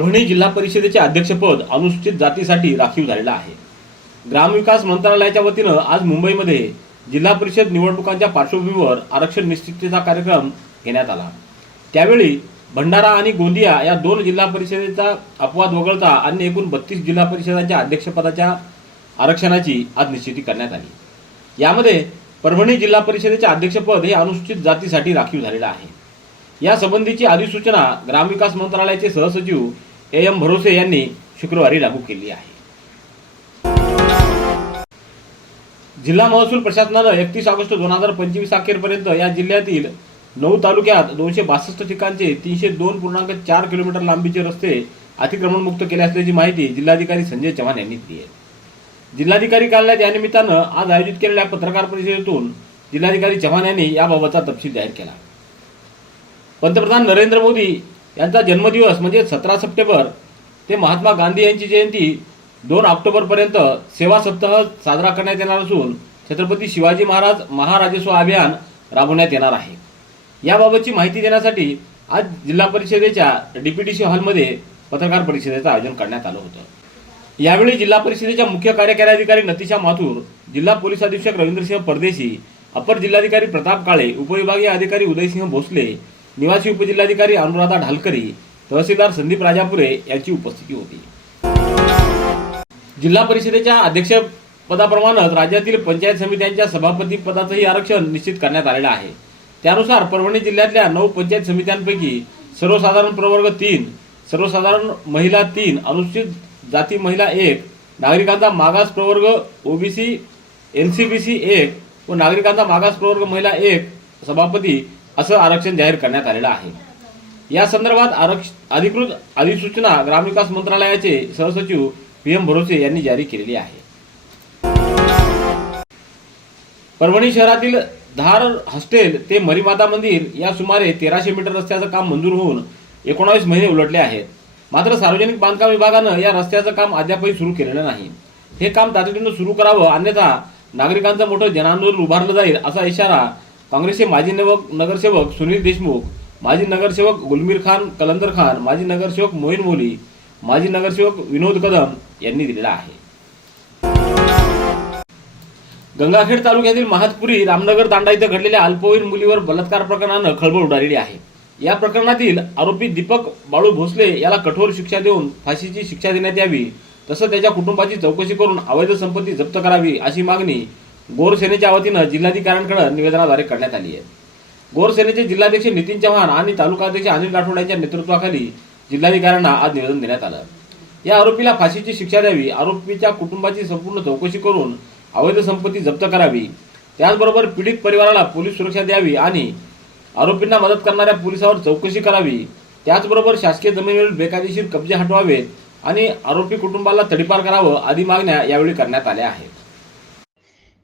परभणी जिल्हा परिषदेचे अध्यक्षपद अनुसूचित जातीसाठी राखीव झालेलं आहे. ग्रामविकास मंत्रालयाच्या वतीनं आज मुंबईमध्ये जिल्हा परिषद निवडणुकांच्या पार्श्वभूमीवर आरक्षण निश्चितीचा कार्यक्रम घेण्यात आला. त्यावेळी भंडारा आणि गोंदिया या दोन जिल्हा परिषदेचा अपवाद वगळता अन्य एकूण बत्तीस जिल्हा परिषदांच्या अध्यक्षपदाच्या आरक्षणाची आज निश्चिती करण्यात आली. यामध्ये परभणी जिल्हा परिषदेचे अध्यक्षपद हे अनुसूचित जातीसाठी राखीव झालेलं आहे. या संबंधीची अधिसूचना ग्रामविकास मंत्रालयाचे सहसचिव एम भरोसे यांनी शुक्रवारी लागू केली आहे. जिल्हा महसूल प्रशासनानं एकतीस ऑगस्ट दोन हजार पंचवीस अखेरपर्यंत या जिल्ह्यातील नऊ तालुक्यात दोनशे बासष्ट ठिकाणचे तीनशे दोन पूर्णांक चार किलोमीटर लांबीचे रस्ते अतिक्रमणमुक्त केले असल्याची माहिती जिल्हाधिकारी संजय चव्हाण यांनी दिली आहे. जिल्हाधिकारी कार्यालयात या निमित्तानं आज आयोजित केलेल्या पत्रकार परिषदेतून जिल्हाधिकारी चव्हाण यांनी याबाबतचा तपशील जाहीर केला. पंतप्रधान नरेंद्र मोदी यांचा जन्मदिवस म्हणजे सतरा सप्टेंबर ते महात्मा गांधी यांची जयंती दोन ऑक्टोबरपर्यंत सेवा सप्ताह साजरा करण्यात येणार असून छत्रपती शिवाजी महाराज महाराजस्व अभियान राबवण्यात येणार आहे. याबाबतची माहिती देण्यासाठी आज जिल्हा परिषदेच्या डीपीटीसी हॉलमध्ये पत्रकार परिषदेचं आयोजन करण्यात आलं होतं. यावेळी जिल्हा परिषदेच्या मुख्य कार्यकारी अधिकारी नतिशा माथूर जिल्हा पोलीस अधीक्षक रवींद्रसिंह परदेशी अपर जिल्हाधिकारी प्रताप काळे उपविभागीय अधिकारी उदयसिंह भोसले निवासी उपजिल्हाधिकारी अनुराधा ढालकरी तहसीलदार संदीप राजापुरे यांची उपस्थिती होती. जिल्हा परिषदेच्या अध्यक्षपदाप्रमाणेच राज्यातील पंचायत समित्यांच्या सभापती पदाचंही आरक्षण निश्चित करण्यात आलेलं आहे. त्यानुसार परभणी जिल्ह्यातल्या नऊ पंचायत समित्यांपैकी सर्वसाधारण प्रवर्ग तीन सर्वसाधारण महिला तीन अनुसूचित जाती महिला एक नागरिकांचा मागास प्रवर्ग ओबीसी एनसीबीसी एक व नागरिकांचा मागास प्रवर्ग महिला एक सभापती असं आरक्षण जाहीर करण्यात आलेलं आहे. या संदर्भात आरक्ष अधिकृत अधिसूचना ग्रामविकास मंत्रालयाचे सहसचिव पी एम भरोसे यांनी जारी केलेली आहे. परभणी शहरातील धार हॉस्टेल ते मरीमाता मंदिर या सुमारे तेराशे मीटर रस्त्याचं काम मंजूर होऊन एकोणावीस महिने उलटले आहेत. मात्र सार्वजनिक बांधकाम विभागानं या रस्त्याचं काम अद्यापही सुरू केलेलं नाही. हे काम तातडीनं सुरू करावं अन्यथा नागरिकांचं मोठं जनांदोलन उभारलं जाईल असा इशारा काँग्रेसचे माजी नवक नगरसेवक सुनील देशमुख माजी नगरसेवक गुलमीर खान कलंदर खान माजी नगरसेवक मोईन मोली माजी नगरसेवक विनोद कदम यांनी दिलेला आहे. गंगाखेड तालुक्यातील महातपुरी रामनगर दांडा इथं घडलेल्या अल्पवयीन मुलीवर बलात्कार प्रकरणानं खळबळ उडालेली आहे. या प्रकरणातील आरोपी दीपक बाळू भोसले याला कठोर शिक्षा देऊन फाशीची शिक्षा देण्यात यावी तसंच त्याच्या कुटुंबाची चौकशी करून अवैध संपत्ती जप्त करावी अशी मागणी गोरसेनेच्या वतीनं जिल्हाधिकाऱ्यांकडे निवेदनाद्वारे करण्यात आली आहे. गोरसेनेचे जिल्हाध्यक्ष नितीन चव्हाण आणि तालुका अध्यक्ष अनिल राठोड यांच्या नेतृत्वाखाली जिल्हाधिकाऱ्यांना आज निवेदन देण्यात आलं. या आरोपीला फाशीची शिक्षा द्यावी आरोपीच्या कुटुंबाची संपूर्ण चौकशी करून अवैध संपत्ती जप्त करावी त्याचबरोबर पीडित परिवाराला पोलीस सुरक्षा द्यावी आणि आरोपींना मदत करणाऱ्या पोलिसावर चौकशी करावी त्याचबरोबर शासकीय जमिनीवरील बेकायदेशीर कब्जे हटवावेत आणि आरोपी कुटुंबाला तडीपार करावं आदी मागण्या यावेळी करण्यात आल्या आहेत.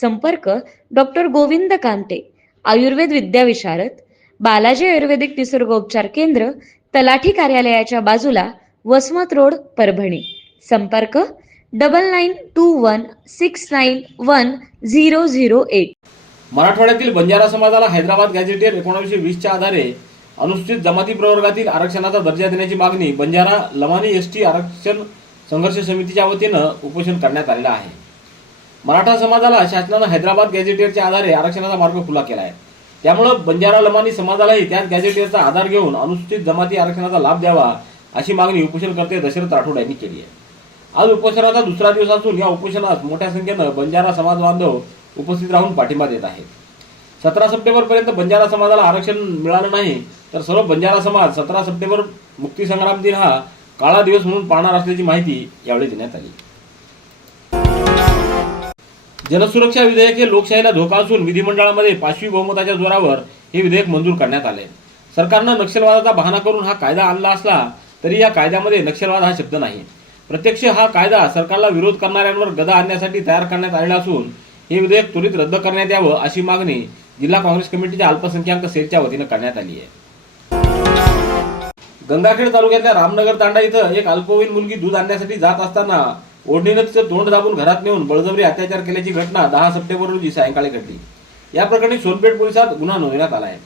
संपर्क डॉक्टर गोविंद कांते आयुर्वेद विद्याविशारद बालाजी आयुर्वेदिक निसर्गोपचार केंद्र तलाठी कार्यालयाच्या बाजूला वसमत रोड परभणी. संपर्क double nine two one six nine one zero zero eight मराठवाड्यातील बंजारा समाजाला हैदराबाद गॅझेटियर एकोणीसशे वीसच्या आधारे अनुसूचित जमाती प्रवर्गातील आरक्षणाचा दर्जा देण्याची मागणी बंजारा लमानी एस टी आरक्षण संघर्ष समितीच्या वतीनं उपोषण करण्यात आलेलं आहे. मराठा समाजाला शासनानं हैदराबाद गॅझेटियरच्या आधारे आरक्षणाचा मार्ग खुला केला आहे त्यामुळं बंजारा लमानी समाजालाही त्याच गॅझेटियरचा आधार घेऊन अनुसूचित जमाती आरक्षणाचा लाभ द्यावा अशी मागणी उपोषणकर्ते दशरथ राठोड यांनी केली आहे. आज उपोषणाचा दुसरा दिवस असून या उपोषणास मोठ्या संख्येनं बंजारा समाज बांधव उपस्थित राहून पाठिंबा देत आहेत. सतरा सप्टेंबर पर्यंत बंजारा समाजाला आरक्षण मिळालं नाही तर सर्व बंजारा समाज सतरा सप्टेंबर मुक्तीसंग्राम दिन हा काळा दिवस म्हणून पाहणार असल्याची माहिती यावेळी देण्यात आली. जनसुरक्षा विधेयक हे लोकशाहीला धोका असून विधिमंडळामध्ये पाचवी बहुमताच्या जोरावर हे विधेयक मंजूर करण्यात आले. सरकारनं नक्षलवादाचा बहाणा करून हा कायदा आणला असला तरी या कायद्यामध्ये नक्षलवाद हा शब्द नाही. प्रत्यक्ष हा कायदा सरकारला विरोध करणाऱ्यांवर गदा आणण्यासाठी तयार करण्यात आलेला असून हे विधेयक त्वरित रद्द करण्यात यावं अशी मागणी जिल्हा काँग्रेस कमिटीच्या अल्पसंख्याक सेलच्या वतीनं करण्यात आली आहे. गंगाखेड तालुक्यातल्या रामनगर तांडा इथं एक अल्पवयीन मुलगी दूध आणण्यासाठी जात असताना ओढणीनं तिचं तोंड दाबून घरात नेऊन बळजबरी अत्याचार केल्याची घटना दहा सप्टेंबर रोजी सायंकाळी घडली. या प्रकरणी सोनपेठ पोलिसात गुन्हा नोंदवण्यात आला आहे.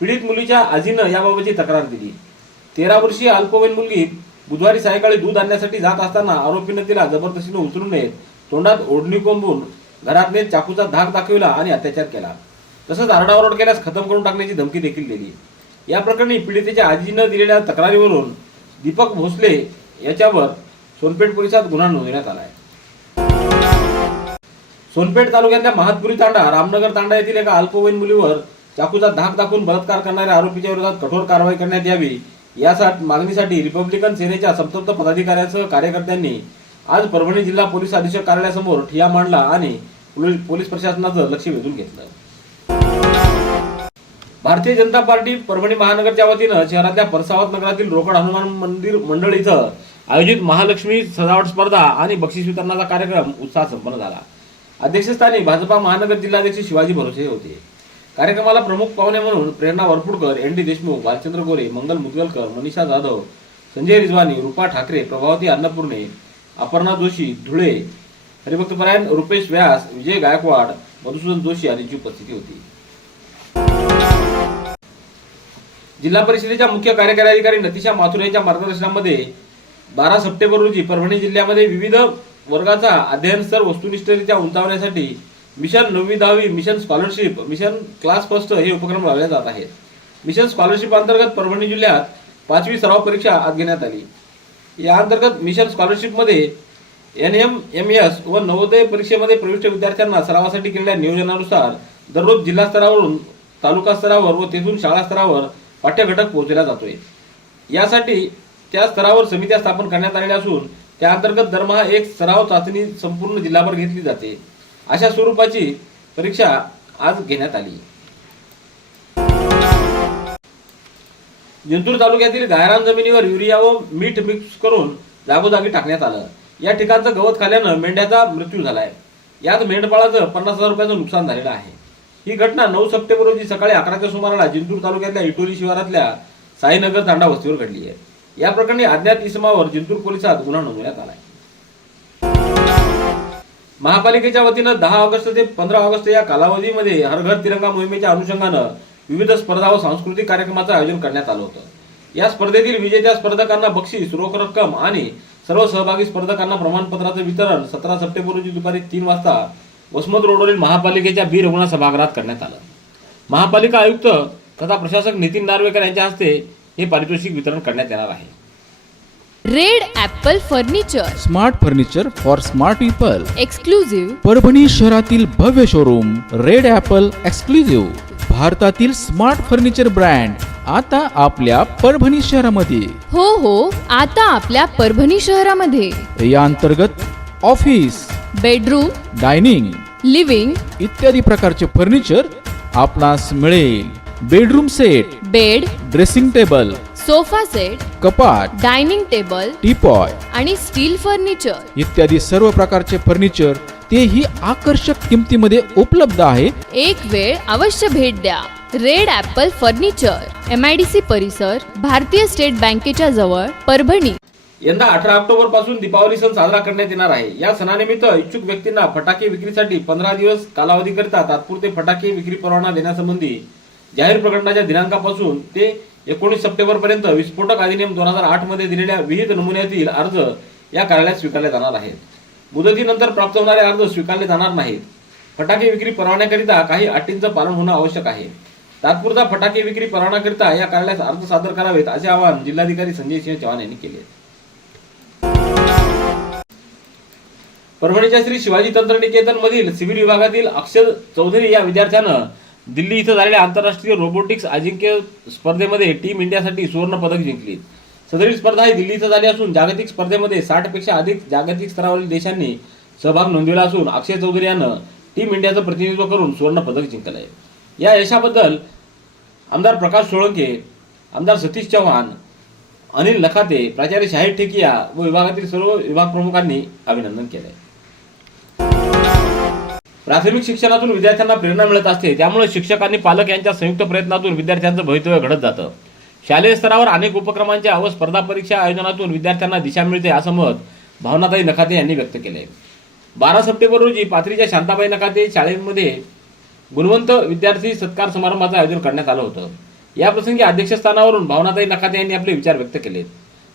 पीडित मुलीच्या आजीनं याबाबतची तक्रार दिली. तेरा वर्षीय अल्पवयीन मुलगी बुधवारी सायंकाळी दूध आणण्यासाठी जात असताना आरोपीनं तिला जबरदस्तीनं उचलून नेत तोंडात ओढणी कोंबून घरात नेत चाकूचा धाक दाखविला आणि अत्याचार केला. तसंच आरडाओरड केल्यास खतम करून टाकण्याची धमकी देखील दिली. या प्रकरणी पीडितेच्या आजीनं दिलेल्या तक्रारीवरून दीपक भोसले याच्यावर सोनपेठ पोलिसात गुन्हा नोंदवण्यात आला आहे सोनपेठ तालुक्यातल्या महातपुरी तांडा रामनगर तांडा येथील एका अल्पवयीन मुलीवर चाकूचा धाक दाखवून बलात्कार करणाऱ्या आरोपीच्या विरोधात कठोर कारवाई करण्यात यावी. यासाठी मागणीसाठी रिपब्लिकन सेनेच्या संतप्त पदाधिकाऱ्यांसह कार्यकर्त्यांनी आज परभणी जिल्हा पोलीस अधीक्षक कार्यालयासमोर ठिया मांडला आणि पोलीस प्रशासनाचं लक्ष वेधून घेतलं. भारतीय जनता पार्टी परभणी महानगरच्या वतीनं शहरातल्या परसावत नगरातील रोकड हनुमान मंदिर मंडळ इथं आयोजित महालक्ष्मी सजावट स्पर्धा आणि बक्षीस वितरणाचा कार्यक्रम उत्साहात संपन्न झाला. अध्यक्षस्थानी भाजपा महानगर जिल्हाध्यक्ष शिवाजी भरोसे होते. कार्यक्रमाला प्रमुख पाहुणे म्हणून प्रेरणा वरपुडकर एन डी देशमुख भालचंद्र गोरे मंगल मुदगलकर मनीषा जाधव संजय रिजवानी रुपा ठाकरे प्रभावती अन्नपूर्णे अपर्णा जोशी धुळे हरिभक्तपरायण रुपेश व्यास विजय गायकवाड मधुसूदन जोशी यांची उपस्थिती होती. जिल्हा परिषदेच्या मुख्य कार्यकारी अधिकारी नतिशा माथुर यांच्या मार्गदर्शनामध्ये बारा सप्टेंबर रोजी परभणी जिल्ह्यामध्ये विविध वर्गाचा अध्ययन स्तर वस्तुनिष्ठरित्या उंचावण्यासाठी मिशन नववी दहावी mission scholarship mission class first हे उपक्रम राबवले जात आहेत. मिशन स्कॉलरशिप अंतर्गत परभणी जिल्ह्यात पाचवी सराव परीक्षा आज घेण्यात आली. या अंतर्गत मिशन स्कॉलरशिपमध्ये एन एम एम एस व नवोदय परीक्षेमध्ये प्रविष्ट विद्यार्थ्यांना सरावासाठी केलेल्या नियोजनानुसार दररोज जिल्हा स्तरावरून तालुका स्तरावर व तेथून शाळा स्तरावर पाठ्यघटक पोहोचला जातोय. यासाठी त्या स्तरावर समित्या स्थापन करण्यात आलेल्या असून त्या अंतर्गत दरमहा एक सराव चाचणी संपूर्ण जिल्हाभर घेतली जाते. अशा स्वरूपाची परीक्षा आज घेण्यात आली. जिंतूर तालुक्यातील गायरान जमिनीवर युरिया व मीठ मिक्स करून जागोजागी टाकण्यात आलं. या ठिकाणचं गवत खाल्यानं मेंढ्याचा मृत्यू झालाय. यात मेंढपाळाचं पन्नास हजार रुपयाचं नुकसान झालेलं आहे. ही घटना नऊ सप्टेंबर रोजी सकाळी अकराच्या सुमाराला जिंतूर तालुक्यातल्या इटोली शिवारातल्या साईनगर तांडा वस्तीवर घडली आहे. या प्रकरणी अज्ञात इसमावर जिंतूर पोलिसात गुन्हा नोंदवण्यात आलाय. महापालिकेच्या वतीनं दहा ऑगस्ट ते पंधरा ऑगस्ट या कालावधीमध्ये हर घर तिरंगा मोहिमेच्या अनुषंगानं विविध स्पर्धा व सांस्कृतिक कार्यक्रमाचं आयोजन करण्यात आलं होतं. या स्पर्धेतील विजेत्या स्पर्धकांना बक्षीस रोख रक्कम आणि सर्व सहभागी स्पर्धकांना प्रमाणपत्राचं वितरण सतरा सप्टेंबर रोजी दुपारी तीन वाजता वसमत रोडवरील महापालिकेच्या बी रुग्ण सभागृहात करण्यात आलं. महापालिका आयुक्त तथा प्रशासक नितीन नार्वेकर यांच्या हस्ते हे पारितोषिक वितरण करण्यात येणार आहे. Red Apple furniture. Smart furniture for smart people. Exclusive Parbhani शहरातील भव्य शोरूम रेड ॲपल एक्सक्लुझिव्ह भारतातील स्मार्ट फर्निचर ब्रँड आता आपल्या परभणी शहरामध्ये. हो हो आता आपल्या परभणी शहरामध्ये. या अंतर्गत ऑफिस बेडरूम डायनिंग लिव्हिंग इत्यादी प्रकारचे फर्निचर आपणास मिळेल. Bedroom set bed dressing table sofa set कपाट डायनिंग टेबल टीपॉय आणि स्टील फर्निचर. इत्यादी सर्व प्रकारचे फर्निचर तेही आकर्षक किमतीमध्ये उपलब्ध आहे. एक वेळ अवश्य भेट द्या. Red Apple furniture M I D C परिसर भारतीय स्टेट बँकेच्या जवळ परभणी. यंदा अठरा ऑक्टोबरपासून दीपावली सण साजरा करण्यात येणार आहे. या सणानिमित्त इच्छुक व्यक्तींना फटाके विक्रीसाठी पंधरा दिवस कालावधीकरिता तात्पुरते फटाके विक्री परवाना देण्यासंबंधी जाहीर प्रकरणाच्या दिनांकापासून ते एकोणीस सप्टेंबर पर्यंत विस्फोटक अधिनियम दोन हजार आठमध्ये दिलेल्या विहित नमुन्यातील अर्ज या कार्यालयात स्वीकारले जाणार आहेत. मुदतीनंतर प्राप्त होणारे अर्ज स्वीकारले जाणार नाहीत. फटाके विक्री परवान्याकरिता काही अटींचं पालन होणं आवश्यक आहे. तात्पुरता फटाके विक्री परवानाकरिता या कार्यालयात अर्ज सादर करावेत असे आवाहन जिल्हाधिकारी संजय सिंह चव्हाण यांनी केले. परभणीच्या श्री शिवाजी तंत्रनिकेतन मधील सिव्हिल विभागातील अक्षर चौधरी या विद्यार्थ्यानं दिल्ली इथं झालेल्या आंतरराष्ट्रीय रोबोटिक्स अजिंक्य स्पर्धेमध्ये टीम इंडियासाठी सुवर्ण पदक जिंकली. सदरील स्पर्धा ही दिल्ली इथं झाली असून जागतिक स्पर्धेमध्ये साठपेक्षा अधिक जागतिक स्तरावरील देशांनी सहभाग नोंदविला असून अक्षय चौधरी यानं टीम इंडियाचं प्रतिनिधित्व करून सुवर्ण पदक आहे या यशाबद्दल आमदार प्रकाश सोळंके आमदार सतीश चव्हाण अनिल लखाते प्राचार्य शाहीर ठेकिया व विभागातील सर्व विभाग प्रमुखांनी अभिनंदन केलं आहे प्राथमिक शिक्षणातून विद्यार्थ्यांना प्रेरणा मिळत असते त्यामुळे शिक्षक आणि पालक यांच्या संयुक्त प्रयत्नातून विद्यार्थ्यांचं भवितव्य घडत जातं. शालेय स्तरावर अनेक उपक्रमांच्या व स्पर्धा परीक्षा आयोजनातून विद्यार्थ्यांना दिशा मिळते असं मत भावनाताई नखाते यांनी व्यक्त केले बारा सप्टेंबर रोजी पाथरीच्या शांताबाई नखाते शाळेमध्ये गुणवंत विद्यार्थी सत्कार समारंभाचं आयोजन करण्यात आलं होतं. याप्रसंगी अध्यक्षस्थानावरून भावनाताई नखाते यांनी आपले विचार व्यक्त केले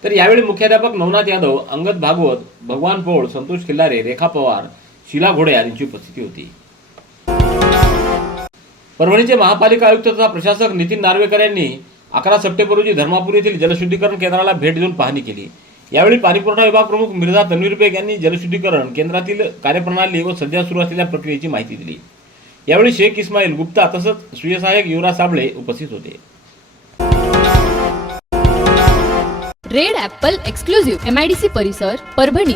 तर यावेळी मुख्याध्यापक नवनाथ यादव अंगद भागवत भगवान पोळ संतोष खिल्लारे रेखा पवार शिला घोडे यांची उपस्थिती होती. परभणीचे महापालिका आयुक्त तथा प्रशासक नितीन नार्वेकर यांनी अकरा सप्टेंबर रोजी धर्मापूर येथील जलशुद्धीकरण केंद्राला भेट देऊन पाहणी केली. यावेळी पाणीपुरवठा विभाग प्रमुख मिर्झा तन्वीर बेग यांनी जलशुद्धीकरण केंद्रातील कार्यप्रणाली व सध्या सुरू असलेल्या प्रक्रियेची माहिती दिली. यावेळी शेख इस्माईल गुप्ता तसंच सुयसहायक युवराज साबळे उपस्थित होते. Red Apple exclusive M I D C परिसर परभणी.